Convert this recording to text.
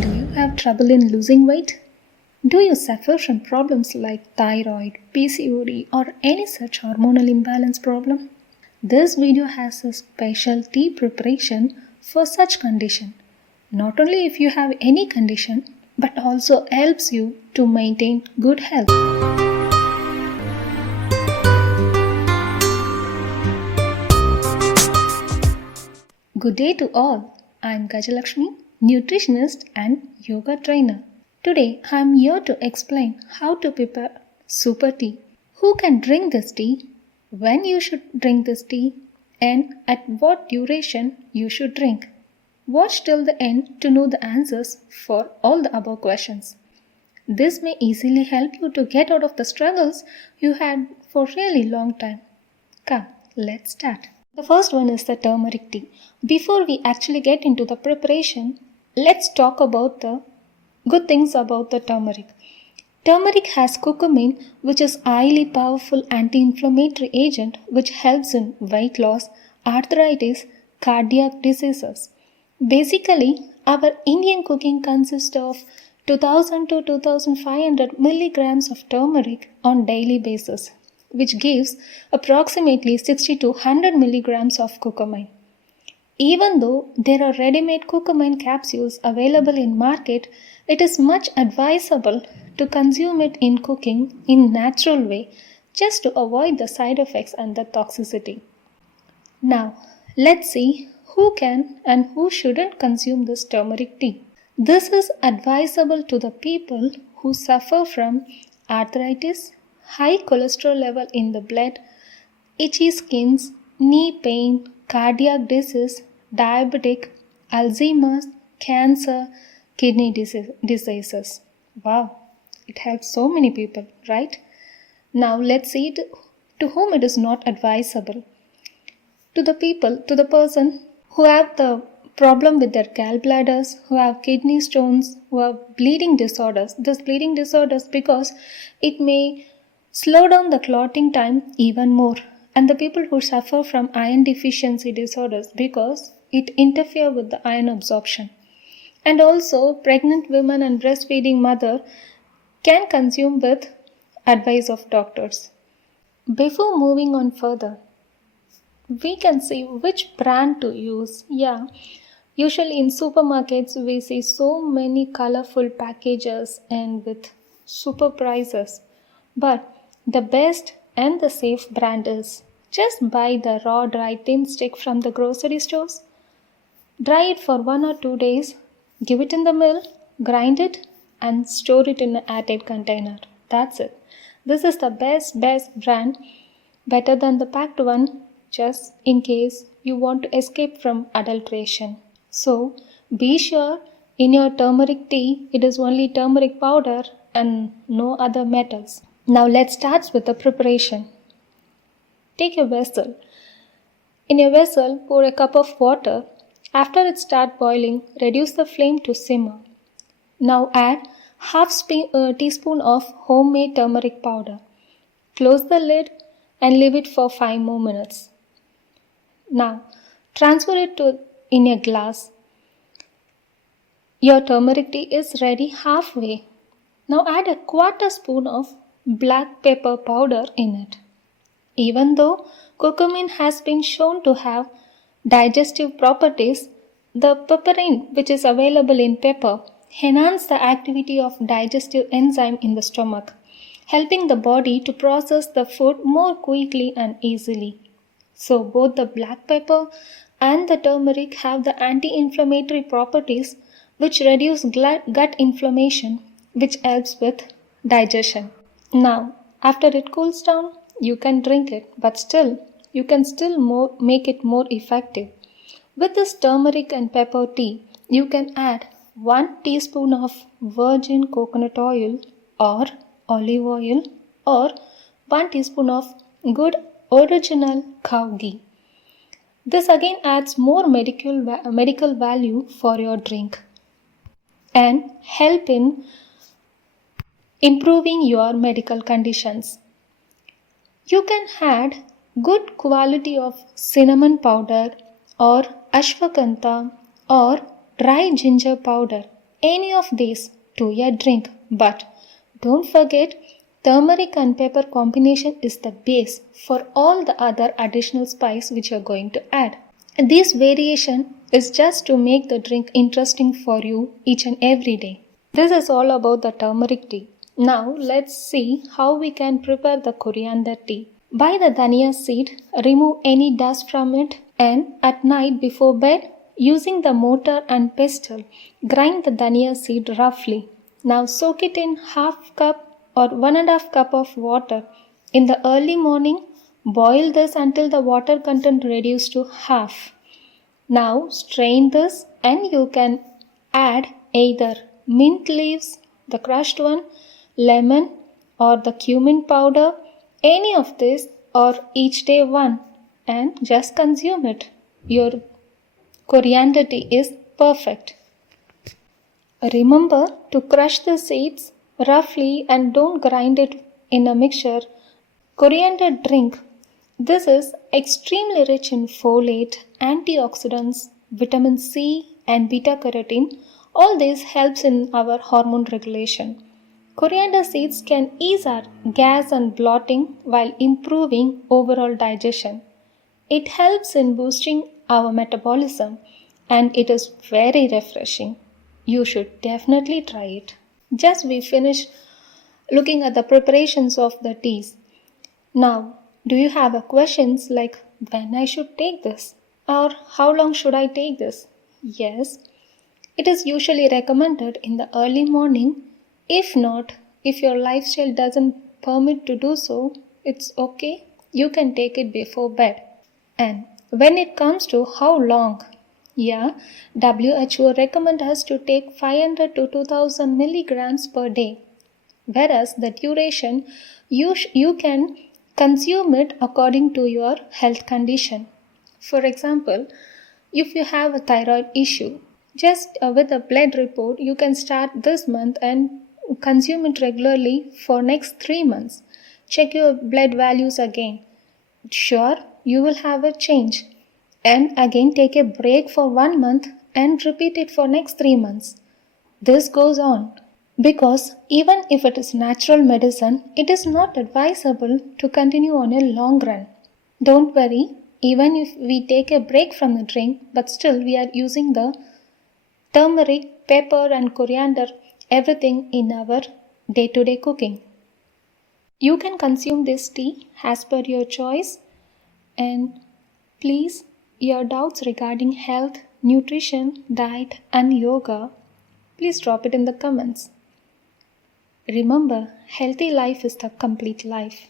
Do you have trouble in losing weight? Do you suffer from problems like thyroid, PCOD, or any such hormonal imbalance problem? This video has a special tea preparation for such condition. Not only if you have any condition, but also helps you to maintain good health. Good day to all. I am Gajalakshmi, nutritionist and yoga trainer. Today I am here to explain how to prepare super tea. Who can drink this tea, when you should drink this tea, and at what duration you should drink. Watch till the end to know the answers for all the above questions. This may easily help you to get out of the struggles you had for really long time. Come, let's start. The first one is the turmeric tea. Before we actually get into the preparation, let's talk about the good things about the turmeric. Turmeric has curcumin, which is a highly powerful anti-inflammatory agent which helps in weight loss, arthritis, cardiac diseases. Basically, our Indian cooking consists of 2000 to 2500 milligrams of turmeric on daily basis, which gives approximately 60 to 100 milligrams of curcumin. Even though there are ready-made curcumin capsules available in market, it is much advisable to consume it in cooking in natural way just to avoid the side effects and the toxicity. Now, let's see who can and who shouldn't consume this turmeric tea. This is advisable to the people who suffer from arthritis, high cholesterol level in the blood, itchy skins, knee pain, cardiac disease, diabetic, Alzheimer's, cancer, kidney diseases. Wow, it helps so many people, right? Now let's see to whom it is not advisable. To the person who have the problem with their gallbladders, who have kidney stones, who have bleeding disorders. This bleeding disorders because it may slow down the clotting time even more. And the people who suffer from iron deficiency disorders because it interferes with the iron absorption. And also pregnant women and breastfeeding mother can consume with advice of doctors. Before moving on further, we can see which brand to use. Usually in supermarkets we see so many colorful packages and with super prices. But the best and the safe brand is just buy the raw dry thin stick from the grocery stores. Dry it for 1 or 2 days, give it in the mill, grind it and store it in an airtight container. That's it. This is the best brand, better than the packed one, just in case you want to escape from adulteration. So be sure in your turmeric tea it is only turmeric powder and no other metals. Now let's start with the preparation. Take a vessel. In a vessel, pour a cup of water. After it starts boiling, reduce the flame to simmer. Now add half teaspoon of homemade turmeric powder. Close the lid and leave it for 5 more minutes. Now transfer it in a glass. Your turmeric tea is ready halfway. Now add a quarter spoon of black pepper powder in it. Even though curcumin has been shown to have digestive properties, the piperine which is available in pepper enhances the activity of digestive enzyme in the stomach, helping the body to process the food more quickly and easily. So both the black pepper and the turmeric have the anti-inflammatory properties which reduce gut inflammation, which helps with digestion. Now, after it cools down, you can drink it, but you can still make it more effective. With this turmeric and pepper tea, you can add 1 teaspoon of virgin coconut oil or olive oil or 1 teaspoon of good original cow ghee. This again adds more medical value for your drink and help in improving your medical conditions. You can add good quality of cinnamon powder or ashwagandha or dry ginger powder, any of these to a drink. But don't forget, turmeric and pepper combination is the base for all the other additional spice which you're going to add. This variation is just to make the drink interesting for you each and every day. This is all about the turmeric tea. Now let's see how we can prepare the coriander tea. Buy the dhania seed, remove any dust from it, and at night before bed, using the mortar and pestle, grind the dhania seed roughly. Now soak it in half cup or 1.5 cup of water. In the early morning, boil this until the water content reduces to half. Now strain this and you can add either mint leaves, the crushed one, lemon or the cumin powder, any of this or each day one, and just consume it. Your coriander tea is perfect. Remember to crush the seeds roughly and don't grind it in a mixture. Coriander drink. This is extremely rich in folate, antioxidants, vitamin C and beta carotene. All this helps in our hormone regulation. Coriander seeds can ease our gas and bloating while improving overall digestion. It helps in boosting our metabolism and it is very refreshing. You should definitely try it. Just we finished looking at the preparations of the teas. Now, do you have questions like when I should take this or how long should I take this? Yes, it is usually recommended in the early morning. If not, if your lifestyle doesn't permit to do so, it's okay. You can take it before bed. And when it comes to how long, WHO recommends us to take 500 to 2000 milligrams per day. Whereas the duration, you can consume it according to your health condition. For example, if you have a thyroid issue, just with a blood report, you can start this month and consume it regularly for next 3 months. Check your blood values again. Sure, you will have a change. And again take a break for 1 month and repeat it for next 3 months. This goes on. Because even if it is natural medicine, it is not advisable to continue on a long run. Don't worry, even if we take a break from the drink, but still we are using the turmeric, pepper and coriander, everything in our day-to-day cooking. You can consume this tea as per your choice, and please, your doubts regarding health, nutrition, diet and yoga, please drop it in the comments. Remember, healthy life is the complete life.